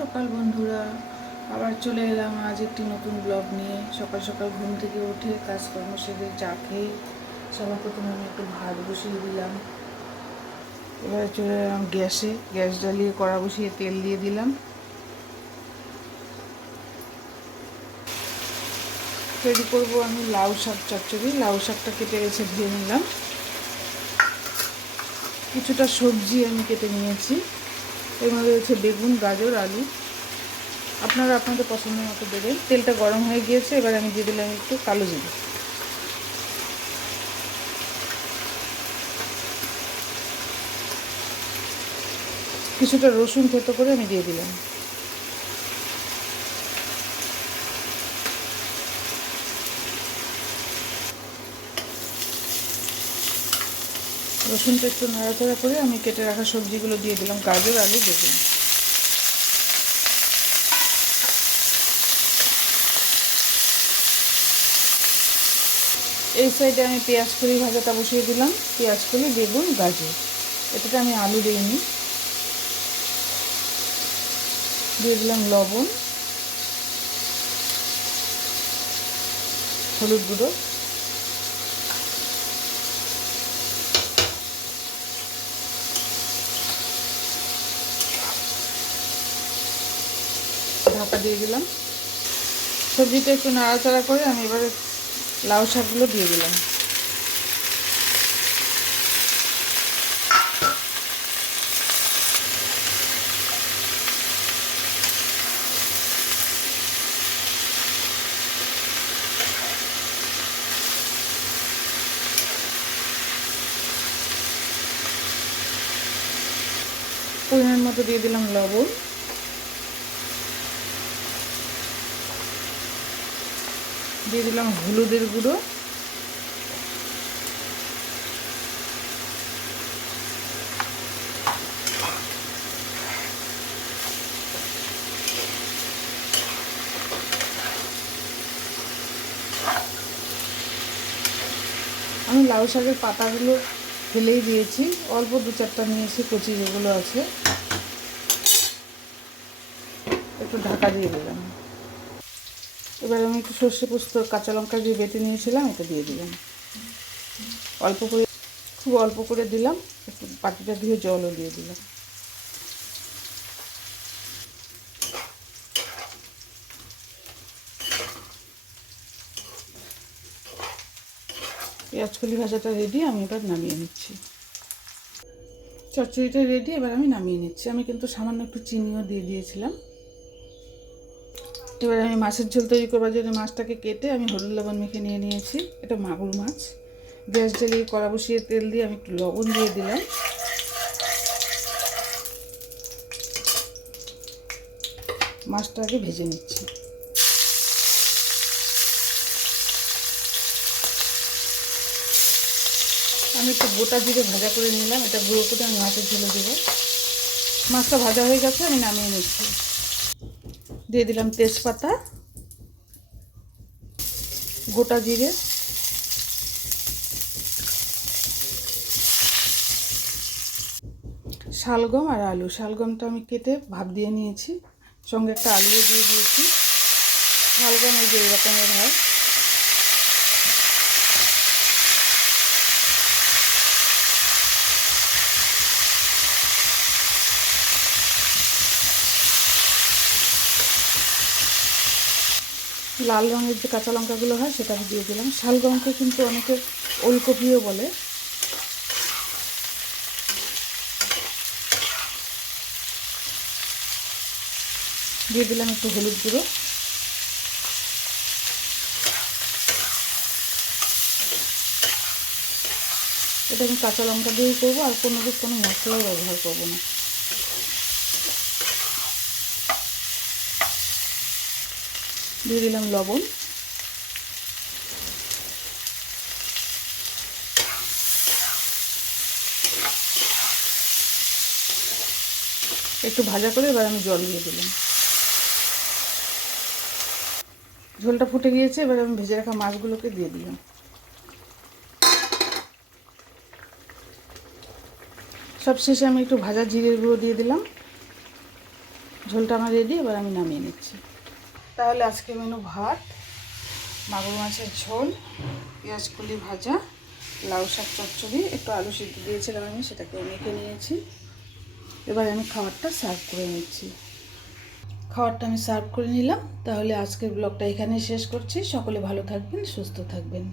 সকাল বন্ধুরা। আবার চলে এলাম আজ একটি নতুন ব্লগ নিয়ে। সকাল সকাল ঘুম থেকে উঠে কাজকর্ম সেরে চা খেয়ে সবার প্রথমে আমি একটু ভাত বসিয়ে দিলাম। এবারে চলে এলাম গ্যাসে। গ্যাস জ্বালিয়ে কড়া বসিয়ে তেল দিয়ে দিলাম। তৈরি করব আমি লাউ শাক চচ্চড়ি। লাউ শাকটা কেটে গেছে, ধুয়ে নিলাম। কিছুটা সবজি আমি কেটে নিয়েছি। এর মধ্যে রয়েছে বেগুন, গাজর, আলু। আপনারা আপনাদের পছন্দ মতো দেবেন। তেলটা গরম হয়ে গিয়েছে, এবার আমি দিয়ে দিলাম একটু কালো জিরে। কিছুটা রসুন থেতো করে আমি দিয়ে দিলাম। রসুনটা একটু নাড়াচাড়া করে আমি কেটে রাখা সবজিগুলো দিয়ে দিলাম, গাজর, আলু, বেগুন। এই সাইডে আমি পেঁয়াজ কলি ভাজাটা বসিয়ে দিলাম, পেঁয়াজ কলি বেগুন, গাজর। এটাতে আমি আলু দিইনি দিয়ে দিলাম লবণ, হলুদ গুঁড়ো। ঢাকা দিয়ে দিলাম। সবজিটা একটু নাড়াচাড়া করে আমি এবারে লাউ শাকগুলো দিয়ে দিলাম। পরিমাণ মতো দিয়ে দিলাম লবণ। দিয়ে দিলাম হলুদের গুঁড়ো। আমি লাউ শাকের পাতাগুলো ফেলেই দিয়েছি। অল্প দু চারটা নিয়েছি কচি যেগুলো আছে, একটু ঢাকা দিয়ে দিলাম। এবার আমি একটু সর্ষে পোস্ত, কাঁচা লঙ্কা দিয়ে বেটে নিয়েছিলাম, এটা দিয়ে দিলাম। অল্প করে, খুব অল্প করে দিলাম, একটু পাটিটা ধুয়ে জলও দিয়ে দিলাম। পেঁয়াজকলি ভাজাটা রেডি আমি এবার নামিয়ে নিচ্ছি। চচ্চড়িটা রেডি এবার আমি নামিয়ে নিচ্ছি। আমি কিন্তু সামান্য একটু চিনিও দিয়ে দিয়েছিলাম। এবার আমি মাছের ঝোল তৈরি করবার জন্য মাছটাকে কেটে আমি হলুদ লবণ মেখে নিয়ে নিয়েছি। এটা মাগুর মাছ। গ্যাস জ্বালিয়ে কড়া বসিয়ে তেল দিয়ে আমি একটু লবণ দিয়ে দিলাম। মাছটাকে ভেজে নিচ্ছি। আমি একটু গোটা জিরে ভাজা করে নিলাম। এটা গুঁড়ো করে আমি মাছের ঝোলে দেবো। মাছটা ভাজা হয়ে গেছে, আমি নামিয়ে নিচ্ছি। দিয়ে দিলাম তেজপাতা, গোটা জিরে। শালগম আর আলু। শালগমটা আমি কেটে ভাব দিয়ে নিয়েছি, সঙ্গে একটা আলুও দিয়ে দিয়েছি। শালগম এই যে এরকমের হয়। লাল রঙের যে কাঁচা লঙ্কাগুলো হয় সেটা আমি দিয়ে দিলাম। শালগমকে কিন্তু অনেকে ওলকপিও বলে। দিয়ে দিলাম একটু হলুদ গুঁড়ো। এটা আমি কাঁচা লঙ্কা দিয়েই করব, আর কোনো কোনো মশলাও ব্যবহার করব না। দিয়ে দিলাম লবণ। একটু ভাজা করে এবার আমি জল দিয়ে দিলাম। ঝোলটা ফুটে গিয়েছে, এবার আমি ভেজে রাখা মাছগুলোকে দিয়ে দিলাম। সব শেষে আমি একটু ভাজা জিরের গুঁড়ো দিয়ে দিলাম। ঝোলটা আমার রেডি এবার আমি নামিয়ে নিচ্ছি। তাহলে আজকে মেনু ভাত, মাগুর মাছের ঝোল, পেঁয়াজ কলি ভাজা, লাউ শাক চচ্চড়ি, একটু আলু সিদ্ধ দিয়েছিলাম আমি সেটাকে মেখে নিয়েছি। এবার আমি খাবারটা সার্ভ করে নিচ্ছি। খাবারটা আমি সার্ভ করে নিলাম, তাহলে আজকের ব্লগটা এখানেই শেষ করছি। সকলে ভালো থাকবেন, সুস্থ থাকবেন।